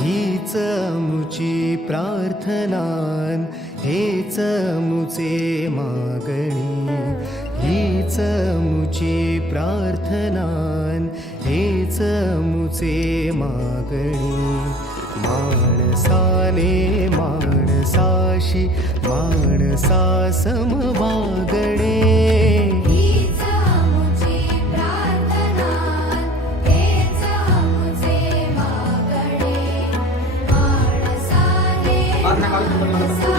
हीच मुची प्रार्थनान, हेच मुचे मागणी. हीच मुची प्रार्थनान, हेच मुचे मागणी. माणसाने माणसाशी माणसासम वागणे. हीच मुची प्रार्थना, हेच मुचे मागणे. माणसाने माणसाशी